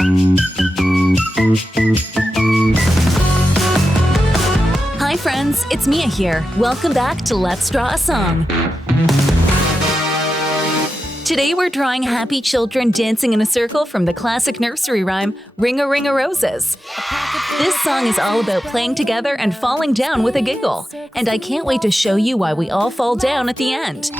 Hi friends, it's Mia here. Welcome back to Let's Draw a Song. Today we're drawing happy children dancing in a circle from the classic nursery rhyme, Ringa Ringa Roses. This song is all about playing together and falling down with a giggle, and I can't wait to show you why we all fall down at the end.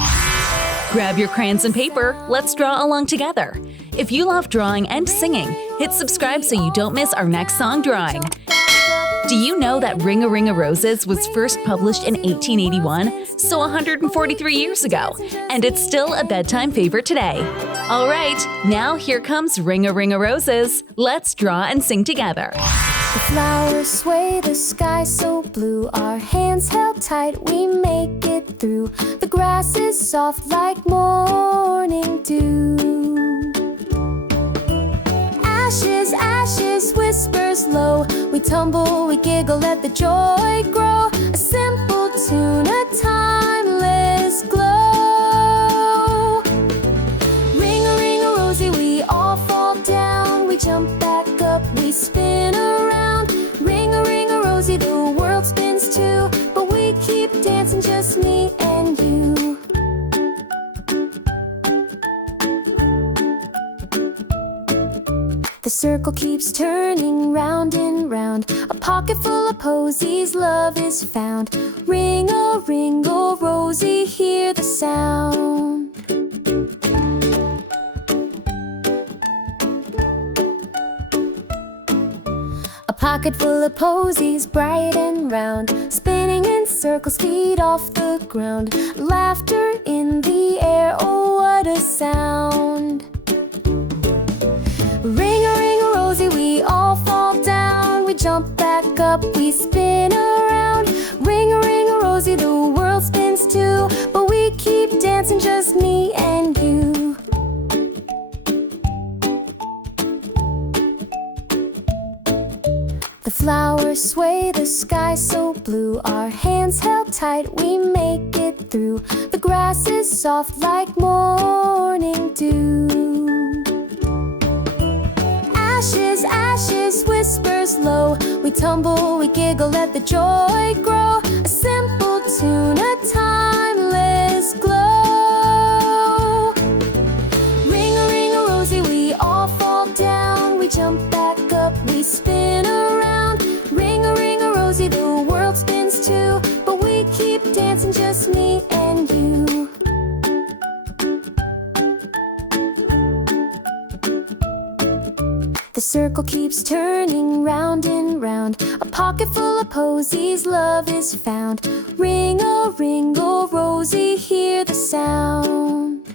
Grab your crayons and paper, let's draw along together. If you love drawing and singing, hit subscribe so you don't miss our next song drawing. Do you know that Ringa Ringa Roses was first published in 1881, so 143 years ago, and it's still a bedtime favorite today? All right, now here comes Ringa Ringa Roses. Let's draw and sing together. The flowers sway, the sky so blue, our hands held tight, we make it through. The grass is soft like morning dew. Ashes, ashes, whispers low, we tumble, we giggle, let the joy grow. A simple tune, a timeless glow. Ring a Rosie, we all fall down, we jump back up, we spin around. Ring a Rosie, the world spins too, but we keep dancing, just me and you. The circle keeps turning round and round, a pocket full of posies, love is found. Ring a Rosie, hear the sound. A pocket full of posies, bright and round, spinning in circles, feet off the ground. Laughter in the air, oh what a sound. Ring a Rosie, we all fall down, we jump back up, we spin around. Ring a Rosie, the world spins too, but we keep dancing, just me and you. The flowers sway, the sky so blue, our hands held tight, we make it through. The grass is soft like morning dew. Ashes, ashes, whispers low, we tumble, we giggle, let the joy grow. A simple tune, a timeless glow. Ring a Rosie, we all fall down, we jump back up, we spin around. Ring a Rosie, the world spins too, but we keep dancing, just me and you. The circle keeps turning round and round, a pocket full of posies, love is found. Ring a Rosie, hear the sound.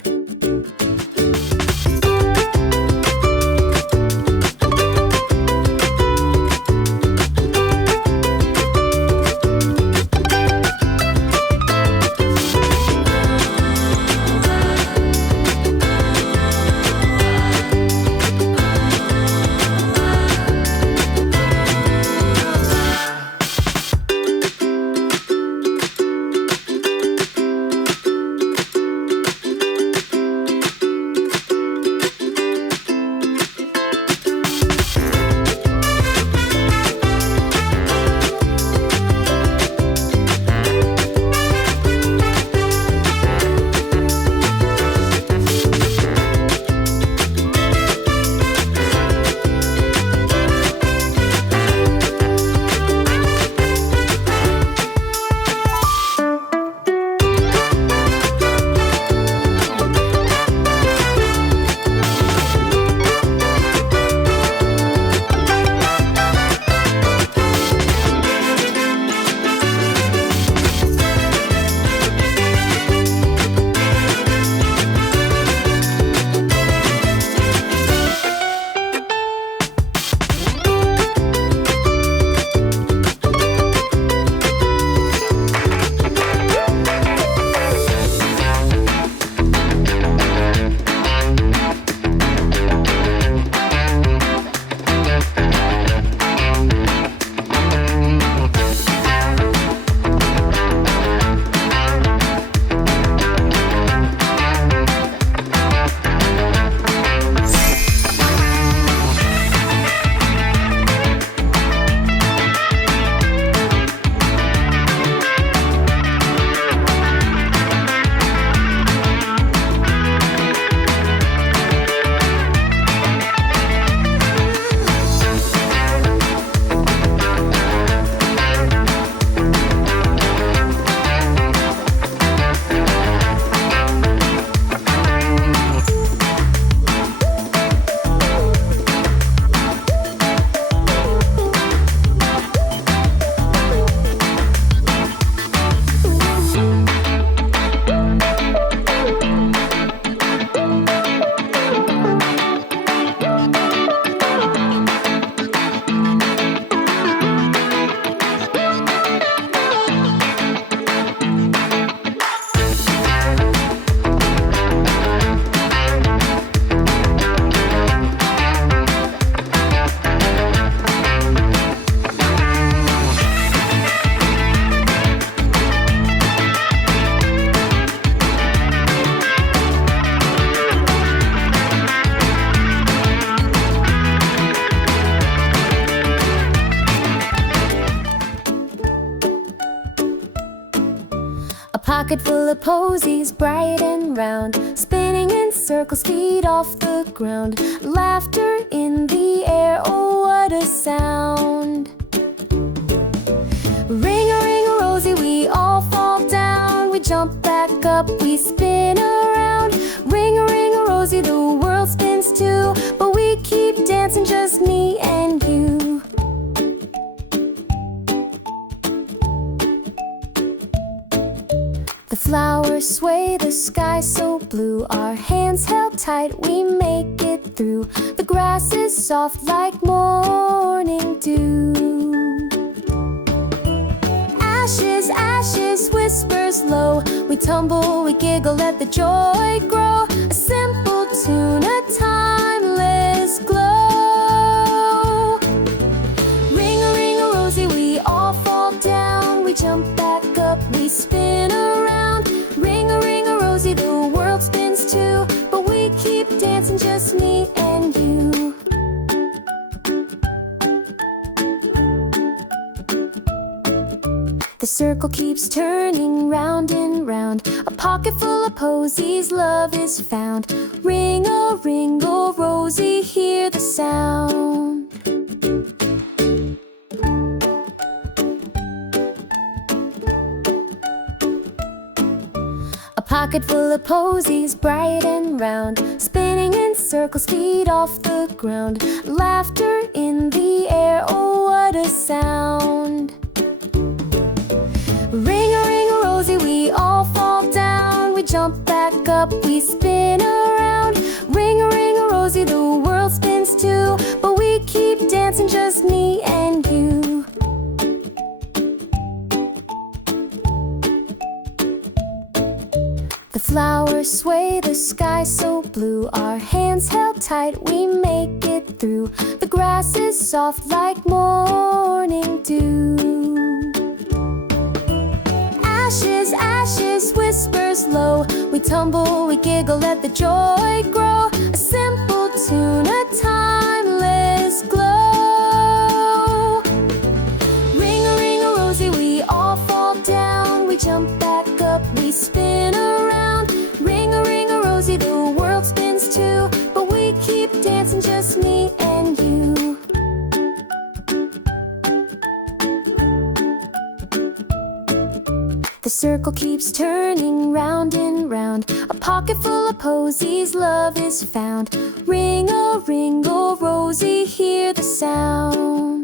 pocket full of posies, bright and round, spinning in circles, feet off the ground. Laughter in the air, oh what a sound. Ringa, ringa, Rosie, we all fall down. We jump back up, we spin around. Ringa, ringa, Rosie, the world spins too, but we keep dancing, just me and you. The flowers sway, the sky so blue. Our hands held tight, we make it through. The grass is soft like morning dew. Ashes, ashes, whispers low. We tumble, we giggle, let the joy grow. A simple tune, a timeless glow. Ring a Rosie, we all fall down. We jump back up, we spin around. Ring a Rosie, the world spins too, but we keep dancing, just me and you. The circle keeps turning round and round. A pocket full of posies, love is found. Ring a Rosie, hear the sound. A pocket full of posies, bright and round, spinning in circles, feet off the ground. Laughter in the air, oh what a sound. Ring a Rosie, we all fall down. We jump back up, we spin around. Ring a Rosie, the world spins too, but we keep dancing, just me and you. The flowers sway, the sky so blue. Our hands held tight, we make it through. The grass is soft like morning dew. Ashes, ashes, whispers low. We tumble, we giggle, let the joy grow. A simple tune, a timeless glow. Ring a Rosie, we all fall down. We jump back up, we spin around. Ring a Rosie, the world spins too, but we keep dancing, just me and you. The circle keeps turning round and round. A pocket full of posies, love is found. Ring a Rosie, hear the sound.